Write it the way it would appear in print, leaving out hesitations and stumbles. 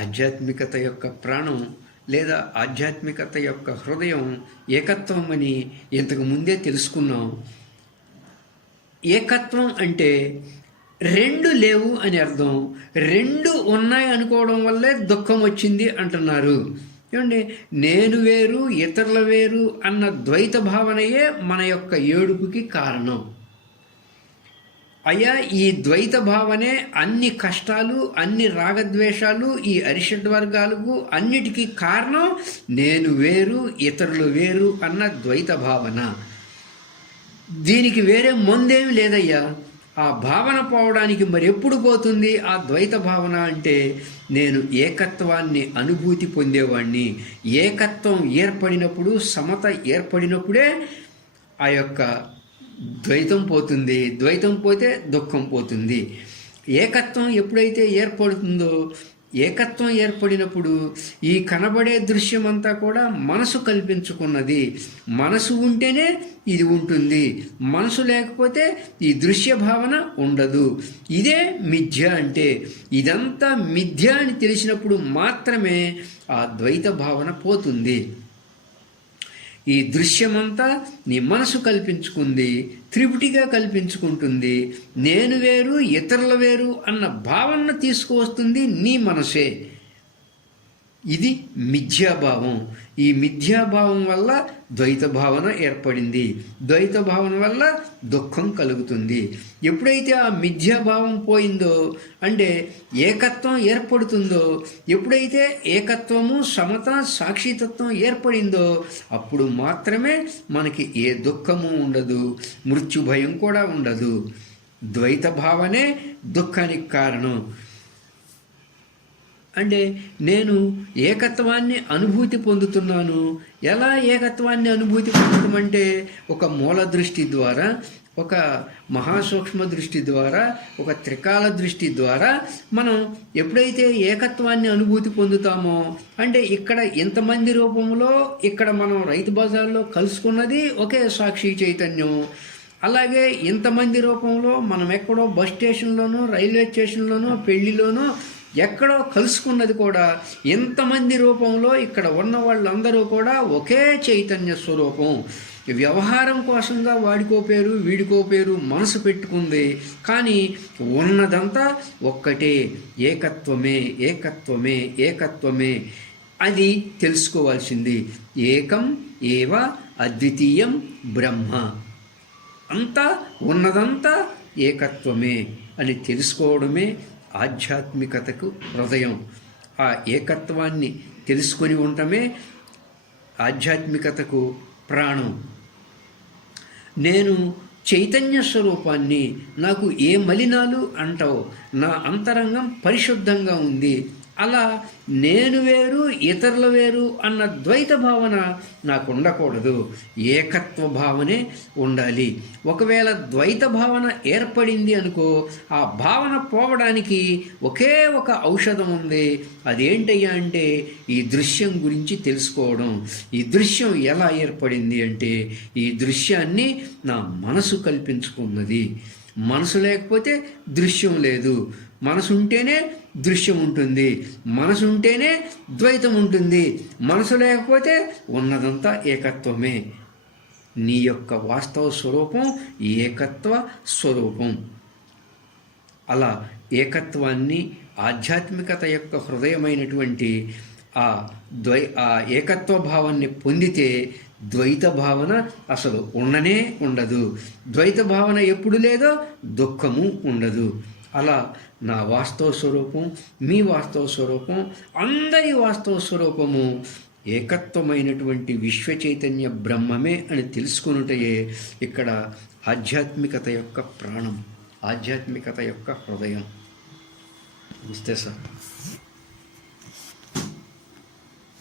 ఆధ్యాత్మికత యొక్క ప్రాణం లేదా ఆధ్యాత్మికత యొక్క హృదయం ఏకత్వం అని ఇంతకు ముందే తెలుసుకున్నాం. ఏకత్వం అంటే రెండు లేవు అని అర్థం. రెండు ఉన్నాయి అనుకోవడం వల్లే దుఃఖం వచ్చింది అంటున్నారు. ఏమండి, నేను వేరు ఇతరుల వేరు అన్న ద్వైత భావనయే మన యొక్క ఏడుపుకి కారణం. అయ్యా, ఈ ద్వైత భావనే అన్ని కష్టాలు, అన్ని రాగద్వేషాలు, ఈ అరిషడ్ వర్గాలకు అన్నిటికీ కారణం నేను వేరు ఇతరులు వేరు అన్న ద్వైత భావన. దీనికి వేరే మందేమి లేదయ్యా. ఆ భావన పోవడానికి మరి ఎప్పుడు పోతుంది ఆ ద్వైత భావన అంటే, నేను ఏకత్వాన్ని అనుభూతి పొందేవాడిని. ఏకత్వం ఏర్పడినప్పుడు, సమత ఏర్పడినప్పుడే ఆ యొక్క ద్వైతం పోతుంది. ద్వైతం పోతే దుఃఖం పోతుంది. ఏకత్వం ఎప్పుడైతే ఏర్పడుతుందో, ఏకత్వం ఏర్పడినప్పుడు ఈ కనబడే దృశ్యమంతా కూడా మనసు కల్పించుకున్నది. మనసు ఉంటేనే ఇది ఉంటుంది, మనసు లేకపోతే ఈ దృశ్య భావన ఉండదు. ఇదే మిథ్య అంటే. ఇదంతా మిథ్య అని తెలిసినప్పుడు మాత్రమే ఆ ద్వైత భావన పోతుంది. ఈ దృశ్యమంతా నీ మనసు కల్పించుకుంది, త్రిపుటిగా కల్పించుకుంటుంది. నేను వేరు ఇతరుల వేరు అన్న భావన తీసుకువస్తుంది నీ మనసే. ఇది మిథ్యాభావం. ఈ మిథ్యాభావం వల్ల ద్వైత భావన ఏర్పడింది. ద్వైత భావన వల్ల దుఃఖం కలుగుతుంది. ఎప్పుడైతే ఆ మిథ్యాభావం పోయిందో, అంటే ఏకత్వం ఏర్పడుతుందో, ఎప్పుడైతే ఏకత్వము, సమత, సాక్షితత్వం ఏర్పడిందో అప్పుడు మాత్రమే మనకి ఏ దుఃఖము ఉండదు, మృత్యు భయం కూడా ఉండదు. ద్వైత భావనే దుఃఖానికి కారణం. అంటే నేను ఏకత్వాన్ని అనుభూతి పొందుతున్నాను. ఎలా ఏకత్వాన్ని అనుభూతి పొందడం అంటే, ఒక మూల దృష్టి ద్వారా, ఒక మహాసూక్ష్మ దృష్టి ద్వారా, ఒక త్రికాల దృష్టి ద్వారా మనం ఎప్పుడైతే ఏకత్వాన్ని అనుభూతి పొందుతామో, అంటే ఇక్కడ ఇంతమంది రూపంలో ఇక్కడ మనం రైతు బజార్లో కలుసుకున్నది ఒకే సాక్షి చైతన్యం. అలాగే ఇంతమంది రూపంలో మనం ఎక్కడో బస్ స్టేషన్లోనో, రైల్వే స్టేషన్లోనో, పెళ్లిలోనో ఎక్కడో కలుసుకున్నది కూడా ఇంతమంది రూపంలో ఇక్కడ ఉన్న వాళ్ళందరూ కూడా ఒకే చైతన్య స్వరూపం. వ్యవహారం కోసంగా వాడికో పేరు వీడికో పేరు మనసు పెట్టుకుంది, కానీ ఉన్నదంతా ఒక్కటే. ఏకత్వమే ఏకత్వమే ఏకత్వమే అది తెలుసుకోవాల్సింది. ఏకం ఏవ అద్వితీయం బ్రహ్మ. అంతా ఉన్నదంతా ఏకత్వమే అని తెలుసుకోవడమే ఆధ్యాత్మికతకు హృదయం. ఆ ఏకత్వాన్ని తెలుసుకొని ఉండటమే ఆధ్యాత్మికతకు ప్రాణం. నేను చైతన్య స్వరూపాన్ని, నాకు ఏ మలినాలు అంటావు, నా అంతరంగం పరిశుద్ధంగా ఉంది. అలా నేను వేరు ఇతరుల వేరు అన్న ద్వైత భావన నాకు ఉండకూడదు. ఏకత్వ భావనే ఉండాలి. ఒకవేళ ద్వైత భావన ఏర్పడింది అనుకో, ఆ భావన పోవడానికి ఒకే ఒక ఔషధం ఉంది. అదేంటయ్యా అంటే, ఈ దృశ్యం గురించి తెలుసుకోవడం. ఈ దృశ్యం ఎలా ఏర్పడింది అంటే, ఈ దృశ్యాన్ని నా మనసు కల్పించుకున్నది. మనసు లేకపోతే దృశ్యం లేదు. మనసు ఉంటేనే దృశ్యం ఉంటుంది. మనసు ఉంటేనే ద్వైతం ఉంటుంది. మనసు లేకపోతే ఉన్నదంతా ఏకత్వమే. నీ యొక్క వాస్తవ స్వరూపం ఏకత్వ స్వరూపం. అలా ఏకత్వాన్ని, ఆధ్యాత్మికత యొక్క హృదయమైనటువంటి ఆ ఏకత్వ భావాన్ని పొందితే ద్వైత భావన అసలు ఉండనే ఉండదు. ద్వైత భావన ఎప్పుడు లేదో దుఃఖము ఉండదు. అలా నా వాస్తవ స్వరూపం, మీ వాస్తవ స్వరూపం, అందరి వాస్తవ స్వరూపము ఏకత్వమైనటువంటి విశ్వ చైతన్య బ్రహ్మమే అని తెలుసుకున్నటయే ఇక్కడ ఆధ్యాత్మికత యొక్క ప్రాణం, ఆధ్యాత్మికత యొక్క హృదయం. నమస్తే సార్.